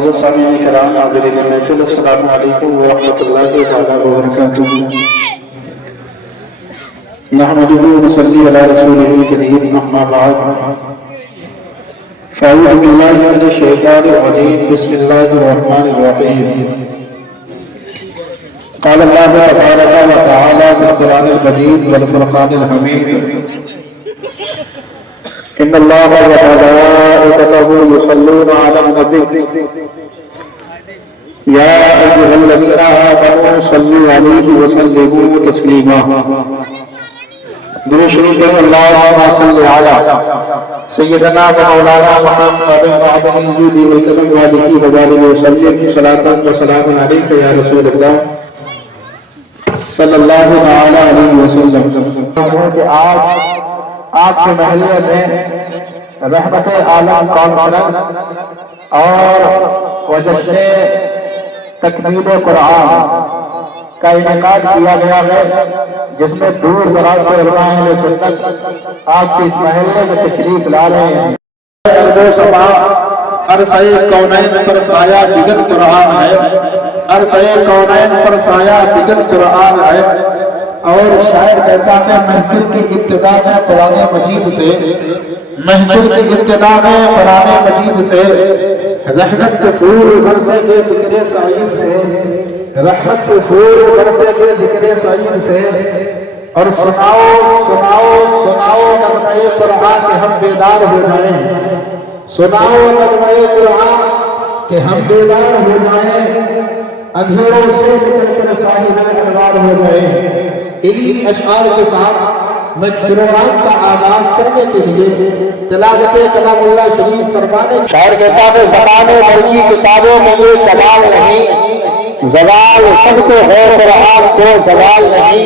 معزز سامعین کرام، حاضرین محفل، السلام علیکم ورحمۃ اللہ وبرکاتہ۔ نحمدہ ونصلی علی رسولہ الکریم، اما بعد فاعوذ باللہ من الشیطان الرجیم، بسم اللہ الرحمن الرحیم۔ قال اللہ تبارک و تعالی فی القرآن المجید والفرقان الحمید: ان اللہ وملائکتہ یصلون علی النبی یا ایھا الذین آمنوا صلوا علیہ وسلموا تسلیما۔ درود شریف ہے اللہم صل علی سیدنا و مولانا محمد وعلى الجود والکرم وآلہ وبارک وسلم صلاۃ و سلام علیک یا رسول اللہ صلی اللہ علیہ وسلم۔ کہ آج کے محلے میں رحمت عالم کانفرنس اور جشن تکمیل قرآن کا انعقاد کیا گیا ہے، جس میں دور دراز سے علماء اہل سنت آپ کے اس محلے میں تشریف لا رہے ہیں۔ عرصہ کونین پر سایہ فکر قرآن ہے، عرصہ کونین پر سایہ فکر قرآن ہے۔ اور شاعر کہتا ہے محفل کی ابتدا ہے قرآن مجید سے، محفل کی ابتدا ہے قرآن مجید سے، رحمت کے پھول برسے گے ذکر سعید سے، رحمت کے پھول برسے گے ذکر سعید سے۔ اور سناؤ سناؤ سناؤ نغمہ قرآن کہ ہم بیدار ہو جائیں، سناؤ نغمہ قرآن کہ ہم بیدار ہو جائیں، اندھیروں سے نکل کر صاحب انوار ہو جائیں۔ انہی اشعار کے ساتھ میں پروگرام کا آغاز کرنے کے لیے تلاوت کلام اللہ شریف فرمانے۔ شاعر کہتا ہے زبان بھر کی کتابوں میں یہ کمال نہیں، زوال سب کو ہے قرآن کو زوال نہیں،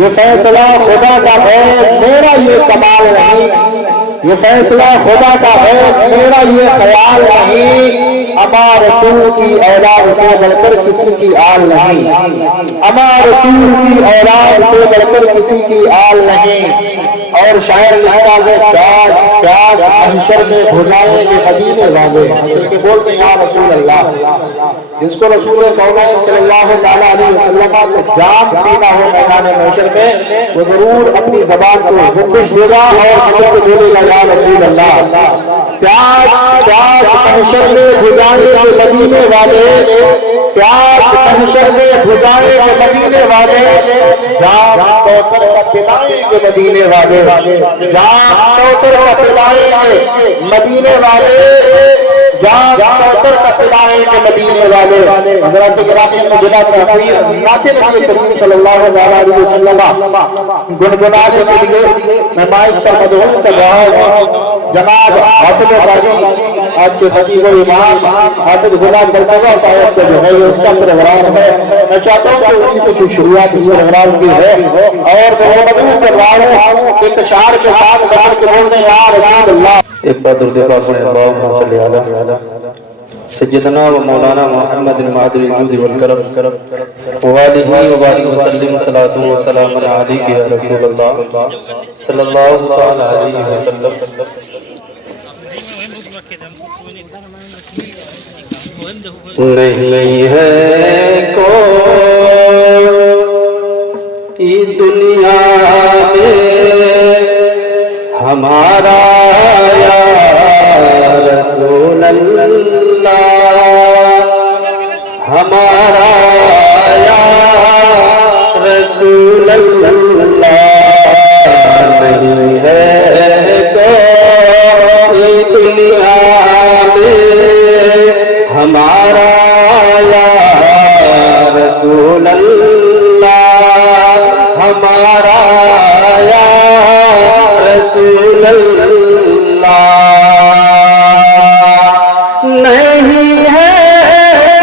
یہ فیصلہ خدا کا ہے میرا یہ کمال نہیں، یہ فیصلہ خدا کا ہے میرا یہ خیال نہیں، اما رسول کی اولاد سے بڑھ کر کسی کی آل نہیں، اما رسول کی اولاد سے بڑھ کر کسی کی آل نہیں۔ اور شاعر لکھتا ہے پیاس پیاس محشر میں بھجائیں گے مدینے والے، حشر کے بولتے ہیں یا رسول اللہ۔ جس کو رسول کونین صلی اللہ علیہ وسلم سے جام پینا ہو میدان محشر میں، وہ ضرور اپنی زبان کو جنبش دے گا اور حشر کو بولے گا یا رسول اللہ۔ پیاس پیاس محشر میں بھجائیں گے مدینے والے، پیاس محشر میں بھجائیں گے مدینے والے، جام کوثر کا پلائیں گے مدینے والے، جام کوثر کا پلائیں گے مدینے والے، جام کوثر کا پلائیں گے مدینے والے۔ حضرات گرامی بلا تاخیر نعت نبی کریم صلی اللہ علیہ وسلم گنگنانے کے لیے میں مائک پر مدعو کر رہا ہوں جناب حافظ قاضی، آپ کے خطیب و امام حافظ غلام مرتضیٰ صاحب کا جو ہے یہ ان کا پروگرام ہے۔ میں چاہتا ہوں کہ انہی سے جو شروعات اس پروگرام کی ہے اور میں مدعو کر رہا ہوں ایک اشعار کے ساتھ بڑھ کے بولنے یا رسول اللہ۔ ایک بار درود پاک پڑھیں اللہم صلی علی سیدنا و مولانا محمد المعدل الجود والکرم وآلہ وبارک وسلم صلاۃ و سلام علیک یا رسول اللہ صلی اللہ علیہ وسلم۔ نہیں ہے کوئی دنیا میں ہمارا یا رسول اللہ، ہمارا یا رسول اللہ، نہیں ہے کوئی دنیا میں ہمارا یا رسول اللہ، ہمارا یا رسول اللہ، نہیں ہے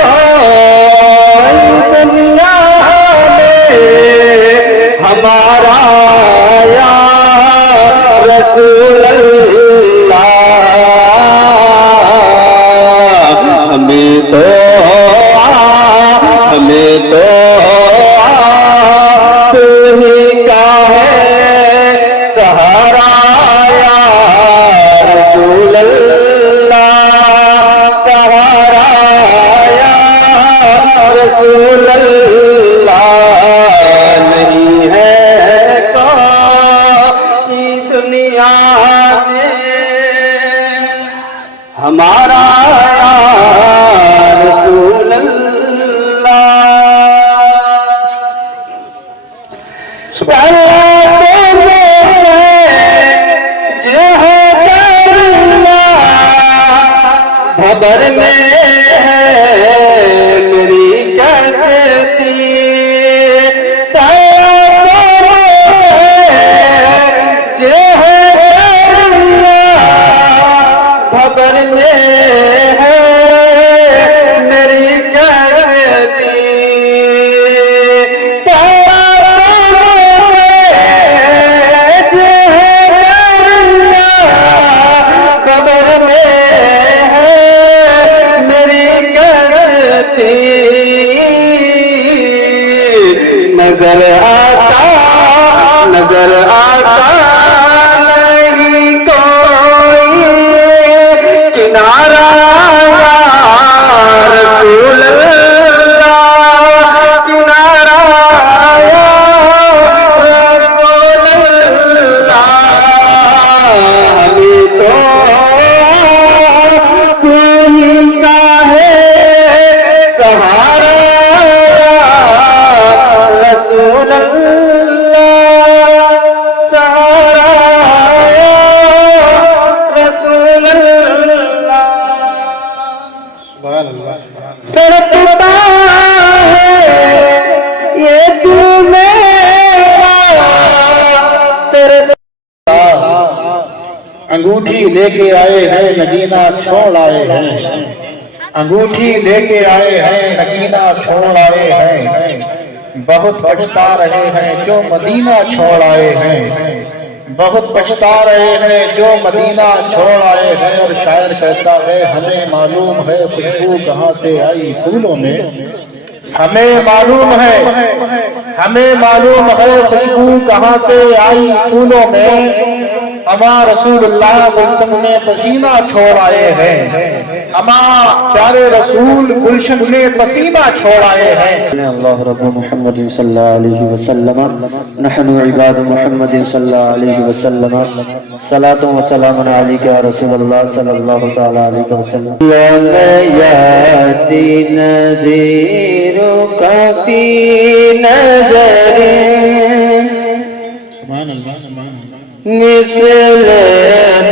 کوئی دنیا میں ہمارا یا رسول اللہ، ہمیں تو تمہیں کا ہے سہارا یا رسول اللہ، سہارا رسول اللہ نہیں ہے کوئی دنیا میں ہمارا یا رسول اللہ۔ خبر میں ہے میری کیستی خبر میں ہے میری کیستی خبر میں نظر آتا نہیں کوئی کنارہ یا رسول اللہ، کنارہ یا رسول اللہ، ہمیں تو کوئی کا ہے سہارا رسول اللہ، سہارا رسول اللہ۔ تڑپتا ہے یہ دل میرا تیرے انگوٹھی لے کے آئے ہیں نگینہ چھوڑ آئے ہیں، انگوٹھی لے کے آئے ہیں نگینہ چھوڑ آئے ہیں، بہت پچھتا رہے ہیں جو مدینہ چھوڑ آئے ہیں، بہت پچھتا رہے ہیں جو مدینہ چھوڑ آئے ہیں۔ اور شاعر کہتا ہے ہمیں معلوم ہے خوشبو کہاں سے آئی پھولوں میں، ہمیں معلوم ہے خوشبو کہاں سے آئی پھولوں میں، اما رسول اللہ گلشن میں پسینہ چھوڑ آئے ہیں، اما پیارے رسول گلشن میں پسینہ چھوڑ آئے ہیں۔ اللہ رب محمد صلی اللہ علیہ وسلم، نحن عباد محمد صلی اللہ علیہ وسلم، صلاۃ و سلام علیک یا رسول اللہ صلی اللہ تعالی علیہ وسلم۔ یاتی نذیر کافی نظر مثل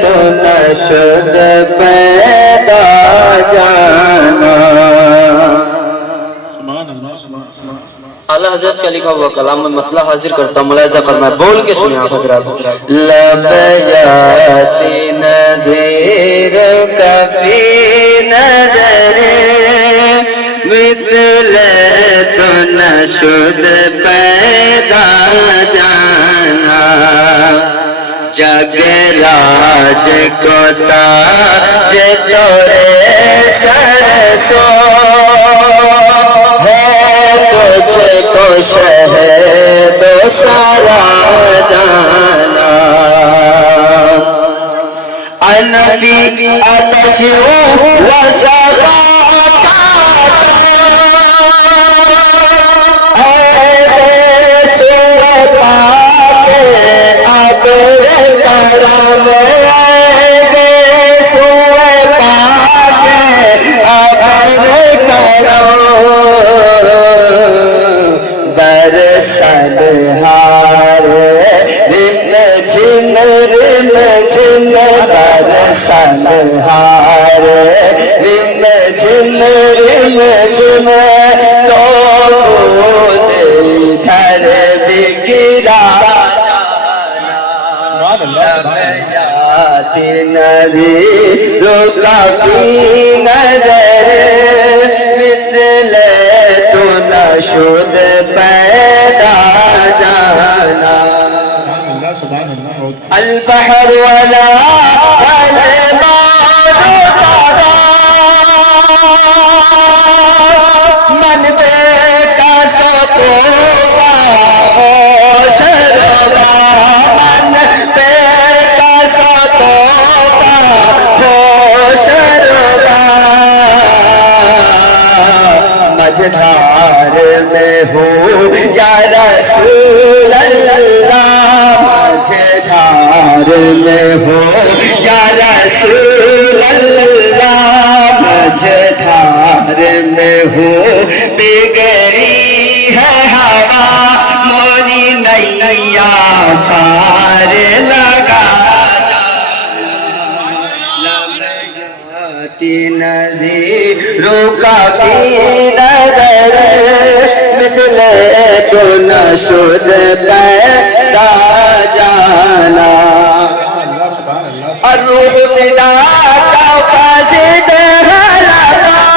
تو نشد پیدا جانا۔ اعلیٰ حضرت کا لکھا ہوا کلام میں مطلع حاضر کرتا ہوں، ملاحظہ فرمائے، بول کے سنیں آپ حضرات۔ لب یاتی نذیر کفی نظر مثل تو نشد پیدا جانا، جگ راج کو تاج تورے سر سو ہے، تجھ کو شہد و سارا جانا، انفی آتش و سغا سنہار رم جھم رم جھم تو بود ادھر بھی گرا جانا، یاد نذیر کافی نظر مثل تو نشد پیدا جانا، البحر ولا من بے کا سکوفا ہو شربا، من بے کا سکوفا ہو شربا، مجھدار میں ہو یا رسول اللہ مجھدار میں ہو یا رسول اللہ مجھدار میں ہو بگڑی ہے ہوا موری نیا پار لگا نظیروں کا فی نظر مثل تو نشد پیدا جانا اور روح فدا کا قاصد حلقہ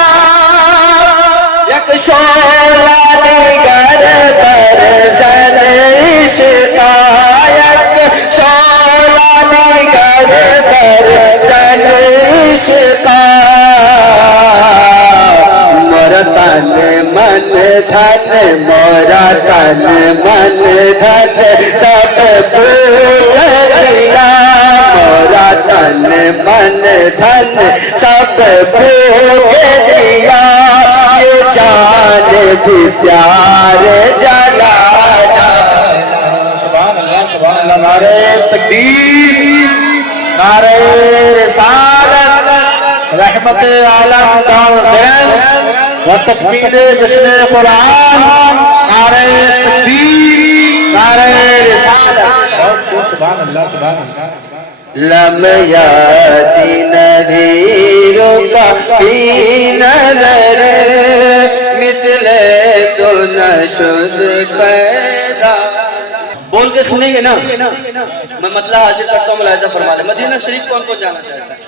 یک شعلہ دیگر برزن عشقہ یک شعلہ دیگر برزن عشقہ مورا تن من دھن مورا تن من دھن سب پھوٹ دیا مورا تن من دھن سب پھوٹ دیا یہ جان بھی پیار جلا جانا سبحان اللہ نعرہ تکبیر نعرہ رسالت رحمت عالم کانفرنس و تکمیل جشن قرآن نعرہ تکبیر نعرہ رسالت سبحان اللہ لم یاتی نذیروں کا فی نظر مثل تو نشد پیدا بول کے سنیں گے نا میں مطلب حاضر کرتا ہوں ملاحظہ فرما لیں مدینہ شریف کون کون جانا چاہتا ہے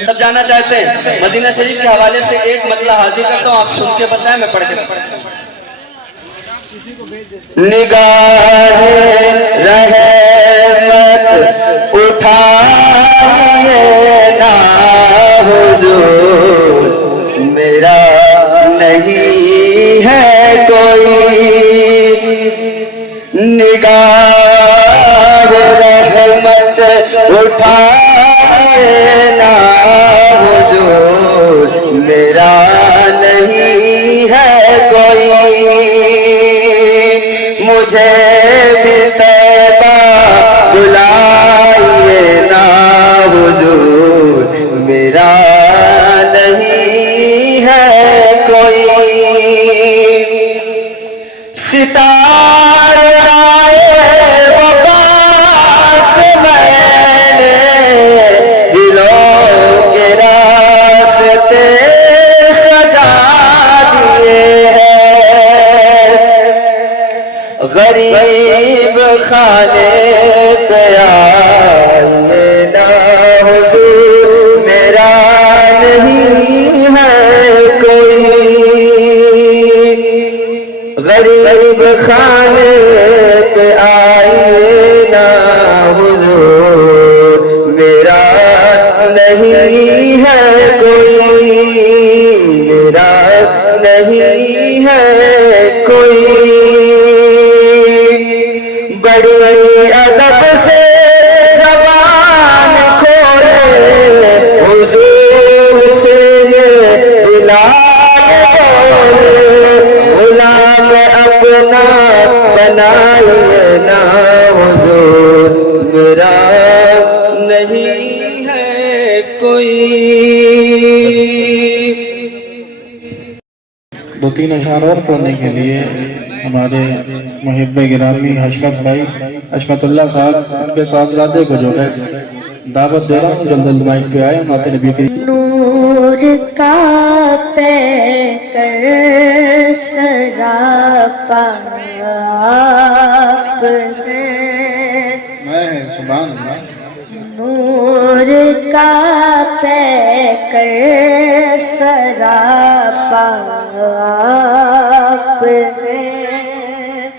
سب جانا چاہتے ہیں مدینہ شریف کے حوالے سے ایک مطلب حاضر کرتا ہوں آپ سن کے بتائیں میں پڑھ کے بتاتا ہوں نگاہ رحمت اٹھائے نا حضور میرا نہیں ہے کوئی نگاہ رحمت اٹھائے نا حضور میرا نہیں ہے کوئی مجھے بھی طیبہ بلائیے نا حضور میرا نہیں ہے کوئی ستارہ وفا سے میں نے دلوں کے راستے سجا دیے ہیں غریب خانے پہ آئیے نا حضور میرا نہیں ہے کوئی غریب خانے پہ آئیے نا حضور میرا نہیں ہے کوئی میرا نہیں ہے کوئی بڑی ادب سے زبان کھولے حضور سے یہ بلال بولے غلام اپنا بنائیے نا حضور میرا نہیں ہے کوئی دو تین اشعار اور پڑھنے کے لیے ہمارے محب گرامی حشمت بھائی حشمت اللہ صاحب ان کے صاحبزادے کو جو ہے دعوت دے رہا ہوں جلد جلد مائک پہ آئے نعت نبی کریم نور کا پیکر سراپا آپ ہیں سبحان اللہ نور کا پیکر سراپا آپ ہیں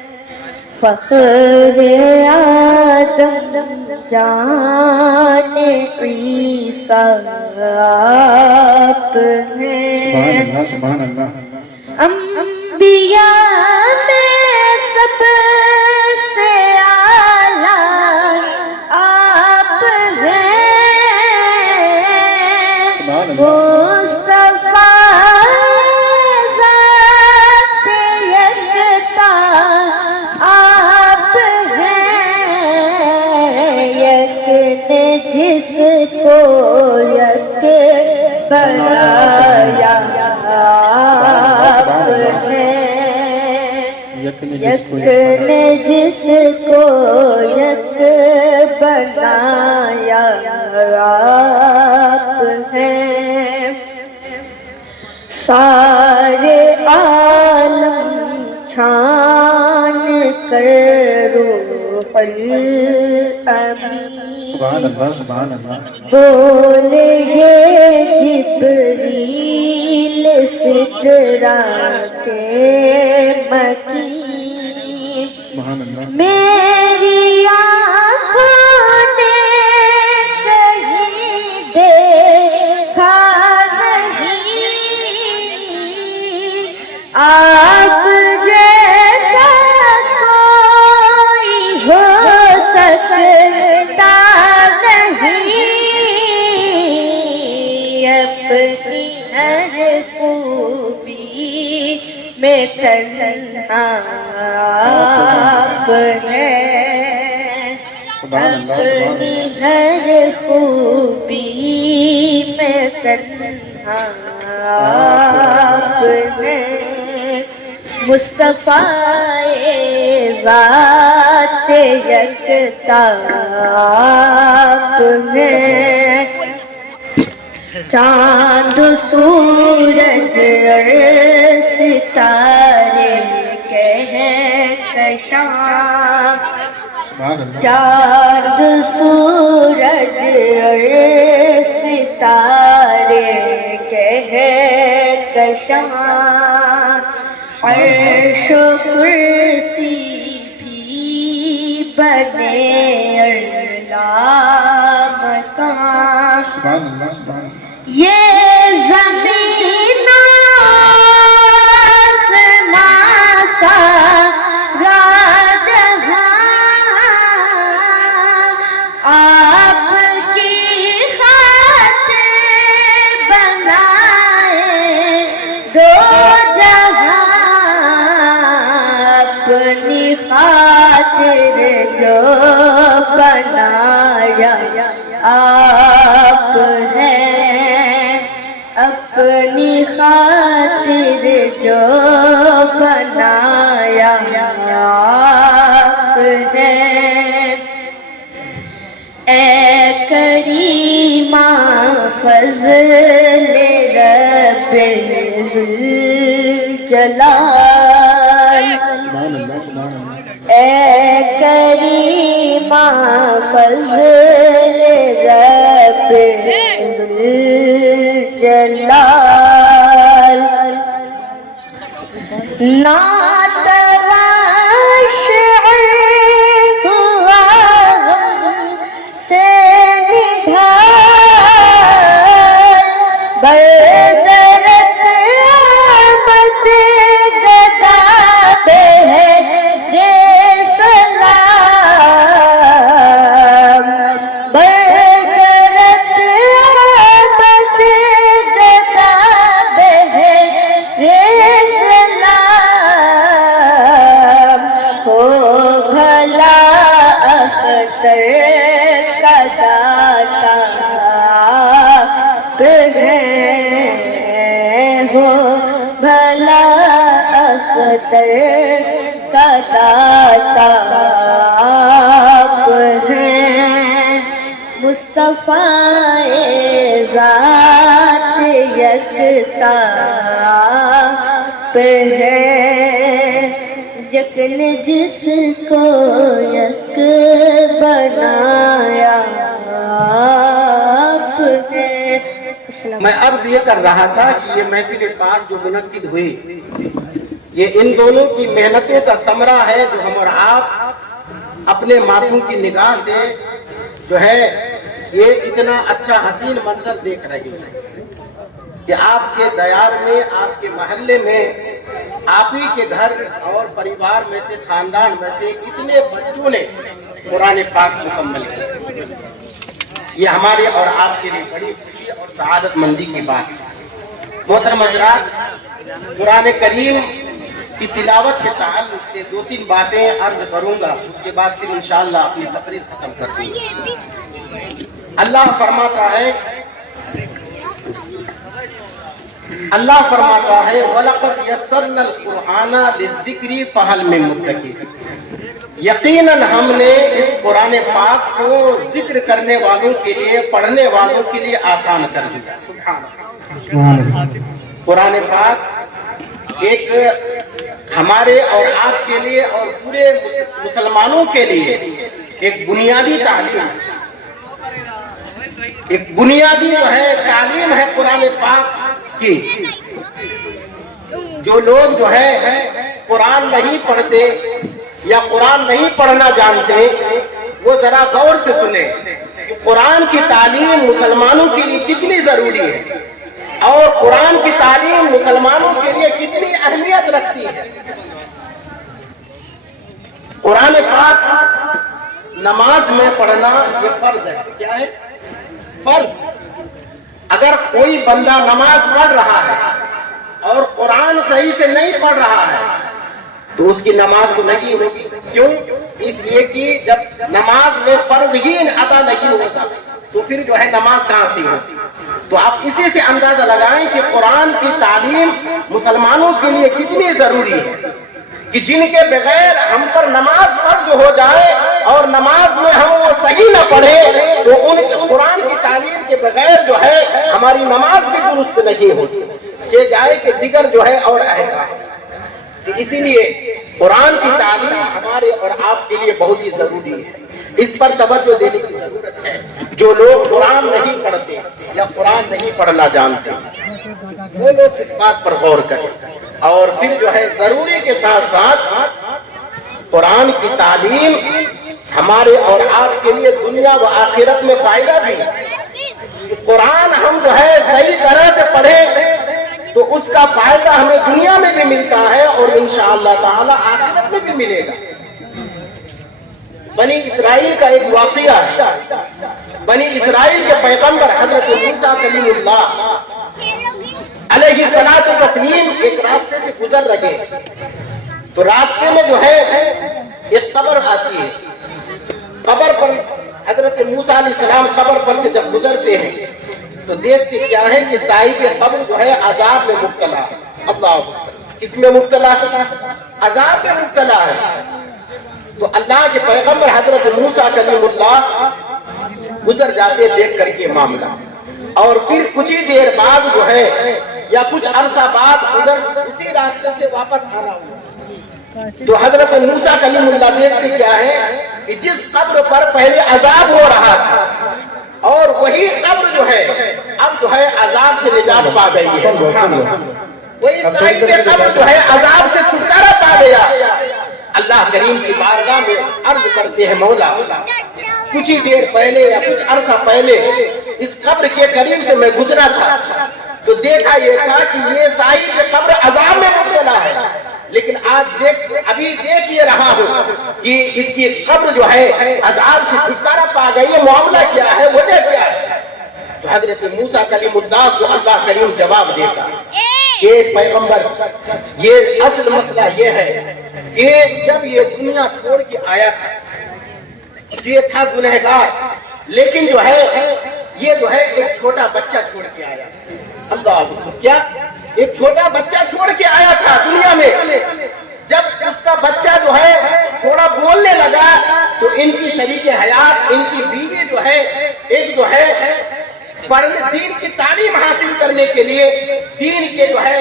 فخر آدم جان عیسیٰ آپ ہیں سبحان اللہ انبیاء میں سب سے اعلیٰ آپ ہیں مصطفیٰ یک نے جس کو یک بنایا آپ ہیں، سارے عالم چھان کر روح الامین سبحان اللہ سبحان اللہ بولے یہ جبریل سدرا کے مکین، سبحان اللہ میری آنکھوں نے کہیں دیکھا نہیں، آپ جیسا کوئی ہو سکتا نہیں، اپنی ہر خوبی میں تنہا آپ ہیں، اپنی ہر خوبی میں تنہا آپ ہیں، مصطفیٰ ذات یکتا آپ ہیں، چاند سورج اور ستارے کہکشاں، چاند سورج اور ستارے کہکشاں، عرش و کرسی بھی بنے اعلیٰ مقام، سبحان اللہ سبحان اللہ یہ زمین آسمان سارا جہاں آپ کی خاطر بنائے دو جہاں، اپنی خاطر جو بنایا آپ ہیں، اپنی خاطر جو بنایا آپ ہیں، اے کریمہ فضل رب ذوالجلال، سبحان اللہ سبحان اللہ اے کریمہ فضل رب ذوالجلال، ناتراشع ہوا غم سے نڈھال، بردرت آمد گدا بہرے سلام، بردرت آمد گدا بہرے سلام، ہو بھلا اختر کا داتا آپ ہیں، ہو بھلا اختر کا داتا آپ ہیں، مصطفیٰ ذات یکتا آپ ہیں، یک نے جس کو یک بنایا آپ ہیں۔ السلام میں عرض یہ کر رہا تھا کہ یہ محفل پاک جو منعقد ہوئی، یہ ان دونوں کی محنتوں کا ثمرہ ہے جو ہم اور آپ اپنے ماتھوں کی نگاہ سے جو ہے یہ اتنا اچھا حسین منظر دیکھ رہے ہیں کہ آپ کے دیار میں، آپ کے محلے میں، آپ ہی کے گھر اور پریوار میں سے، خاندان میں سے اتنے بچوں نے قرآن پاک مکمل کیا۔ یہ ہمارے اور آپ کے لیے بڑی خوشی اور سعادت مندی کی بات ہے۔ محترم حضرات، قرآن کریم کی تلاوت کے تعلق سے دو تین باتیں عرض کروں گا، اس کے بعد پھر انشاءاللہ اپنی تقریر ختم کر دوں گا۔ اللہ فرماتا ہے اللہ فرماتا ہے وَلَقَدْ يَسَّرْنَا الْقُرْآنَ لِلذِّكْرِ فَهَلْ مِن مُدَّكِرٍ، یقیناً ہم نے اس قرآن پاک کو ذکر کرنے والوں کے لیے، پڑھنے والوں کے لیے آسان کر دیا۔ سبحان اللہ۔ قرآن پاک ایک ہمارے اور آپ کے لیے اور پورے مسلمانوں کے لیے ایک بنیادی تعلیم ہے، ایک بنیادی جو ہے تعلیم ہے قرآن پاک کی۔ جو لوگ جو ہے قرآن نہیں پڑھتے یا قرآن نہیں پڑھنا جانتے، وہ ذرا غور سے سنیں کہ قرآن کی تعلیم مسلمانوں کے لیے کتنی ضروری ہے اور قرآن کی تعلیم مسلمانوں کے لیے کتنی اہمیت رکھتی ہے۔ قرآن پاک نماز میں پڑھنا یہ فرض ہے۔ کیا ہے؟ فرض۔ اگر کوئی بندہ نماز پڑھ رہا ہے اور قرآن صحیح سے نہیں پڑھ رہا ہے تو اس کی نماز تو نہیں ہوگی۔ کیوں؟ اس لیے کہ جب نماز میں فرض ہی ادا نہیں ہوگا تو پھر جو ہے نماز کہاں سے ہوگی؟ تو آپ اسی سے اندازہ لگائیں کہ قرآن کی تعلیم مسلمانوں کے لیے کتنی ضروری ہے کہ جن کے بغیر ہم پر نماز فرض ہو جائے اور نماز میں ہم وہ صحیح نہ پڑھیں تو ان قرآن کی تعلیم کے بغیر جو ہے ہماری نماز بھی درست نہیں ہوتی، چہ جائے کہ دیگر جو ہے اور احکام۔ تو اسی لیے قرآن کی تعلیم ہمارے اور آپ کے لیے بہت ہی ضروری ہے، اس پر توجہ دینے کی ضرورت ہے۔ جو لوگ قرآن نہیں پڑھتے یا قرآن نہیں پڑھنا جانتے وہ لوگ اس بات پر غور کریں، اور پھر جو ہے ضروری کے ساتھ ساتھ قرآن کی تعلیم ہمارے اور آپ کے لیے دنیا و آخرت میں فائدہ بھی ہے۔ قرآن ہم جو ہے صحیح طرح سے پڑھیں تو اس کا فائدہ ہمیں دنیا میں بھی ملتا ہے اور انشاءاللہ تعالی آخرت میں بھی ملے گا۔ بنی اسرائیل کا ایک واقعہ ہے۔ بنی اسرائیل کے پیغمبر حضرت موسیٰ کلیم اللہ علیہ الصلاۃ والتسلیم ایک راستے سے گزر رہے تو راستے میں جو ہے ایک قبر آتی ہے۔ قبر پر حضرت موسیٰ علیہ السلام قبر پر سے جب گزرتے ہیں تو دیکھتے کیا ہے کہ صاحب قبر جو ہے عذاب میں مبتلا ہے۔ اللہ اکبر۔ کس میں مبتلا ہے؟ عذاب میں مبتلا ہے۔ تو اللہ کے پیغمبر حضرت موسیٰ کلیم اللہ گزر جاتے دیکھ کر کے معاملہ، اور پھر کچھ ہی دیر بعد جو ہے یا کچھ عرصہ بعد ادھر اسی راستے سے واپس آنا ہوا تو حضرت موسیٰ کلیم اللہ دیکھتے کیا ہے کہ جس قبر پر پہلے عذاب ہو رہا تھا اور وہی قبر جو ہے اب جو ہے عذاب سے نجات پا گئی ہے۔ سبحان اللہ۔ وہی صاحب قبر جو ہے عذاب سے چھٹکارا پا گیا۔ اللہ کریم کی بارگاہ میں عرض کرتے ہیں مولا کچھ ہی دیر پہلے یا کچھ عرصہ پہلے اس قبر کے قریب سے میں گزرا تھا تو دیکھا یہ تھا کہ یہ صاحب قبر عذاب میں مبتلا ہے، لیکن آج ابھی دیکھ یہ رہا ہوں کہ اس کی قبر جو ہے عذاب سے چھٹکارا پا گئی ہے۔ معاملہ کیا ہے؟ وجہ کیا ہے؟ تو حضرت موسیٰ کلیم اللہ کو اللہ کریم جواب دیتا کہ پیغمبر یہ اصل مسئلہ یہ ہے کہ جب یہ دنیا چھوڑ کے آیا تھا یہ تھا گنہگار، لیکن جو ہے یہ جو ہے ایک چھوٹا بچہ چھوڑ کے آیا۔ اللہ اکبر۔ کیا؟ ایک چھوٹا بچہ چھوڑ کے آیا تھا دنیا میں۔ جب اس کا بچہ جو ہے تھوڑا بولنے لگا تو ان کی شریک حیات، ان کی بیوی جو ہے ایک جو ہے پڑھنے دین کی تعلیم حاصل کرنے کے لیے دین کے جو ہے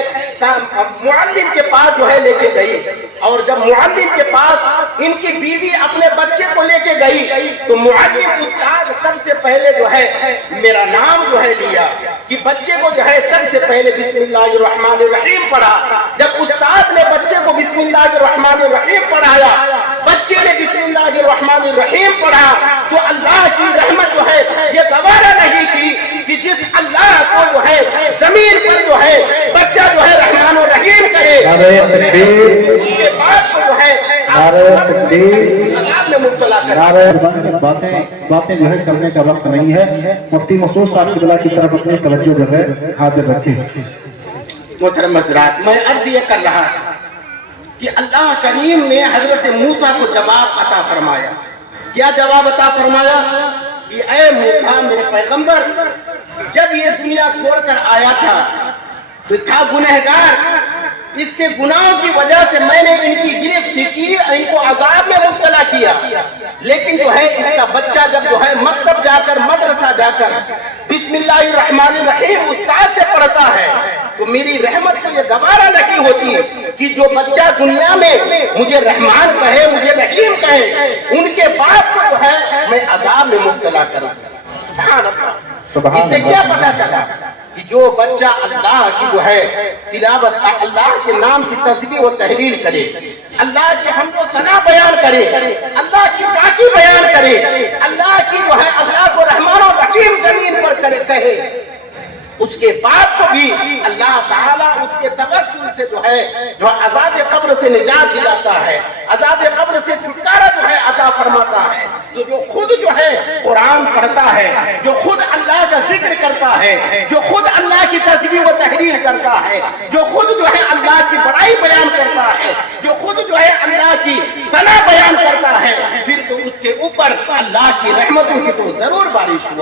معلم کے پاس جو ہے لے کے گئی، اور جب معلم کے پاس ان کی بیوی اپنے بچے کو لے کے گئی تو معلم استاد سب سے پہلے جو ہے میرا نام جو ہے لیا کہ بچے کو جو ہے سب سے پہلے بسم اللہ الرحمن الرحیم پڑھا۔ جب استاد نے بچے کو بسم اللہ الرحمن الرحیم پڑھایا، بچے نے بسم اللہ الرحمن الرحیم پڑھا تو اللہ کی رحمت جو ہے یہ گوارا نہیں کی کہ جس اللہ کو جو ہے زمین پر جو ہے بچہ جو ہے رحمان الرحیم کرے اس کے بعد کو جو ہے عذاب میں مبتلا کرے۔ باتیں جو ہے کرنے کا وقت نہیں ہے۔ مفتی مسعود صاحب کی بلا کی طرف اپنی توجہ جو ہے حاضر رکھیں۔ محترم حضرات، میں عرض یہ کر رہا تھا کہ اللہ کریم نے حضرت موسیٰ کو جواب عطا فرمایا۔ کیا جواب عطا فرمایا؟ کہ اے موسیٰ میرے پیغمبر، جب یہ دنیا چھوڑ کر آیا تھا تو تھا گنہگار، اس کے گناہوں کی وجہ سے میں نے ان کی گرفت کی، ان کو عذاب میں مبتلا کیا، لیکن جو ہے اس کا بچہ جب جو ہے مکتب جا کر مدرسہ جا کر بسم اللہ الرحمن الرحیم استاد سے پڑھتا ہے تو میری رحمت کو یہ گوارا نہیں ہوتی کہ جو بچہ دنیا میں مجھے رحمان کہے مجھے رحیم کہے، ان کے باپ کو جو ہے میں عذاب میں مبتلا کروں۔ سبحان اللہ۔ اس سے کیا پتا چلا کہ جو بچہ اللہ کی جو ہے تلاوت، اللہ کے نام کی تسبیح و تحلیل کرے، اللہ کی حمد و ثنا بیان کرے، اللہ کی پاکی بیان کرے، اللہ کی جو ہے اللہ کو رحمان و رحیم زمین پر کہے، اس کے باپ کو بھی اللہ تعالیٰ اس کے توسل سے جو ہے عذاب قبر سے نجات دلاتا ہے، عذاب قبر سے چھٹکارا جو ہے عطا فرماتا ہے۔ تو جو خود جو ہے قرآن پڑھتا ہے، جو خود اللہ کا ذکر کرتا ہے، جو خود اللہ کی تسبیح و تحلیل کرتا ہے، جو خود جو ہے اللہ کی بڑائی بیان کرتا ہے، جو خود جو ہے اللہ کی ثنا بیان کرتا ہے، پھر تو اس کے اوپر اللہ کی رحمتوں کی تو ضرور بارش ہوا۔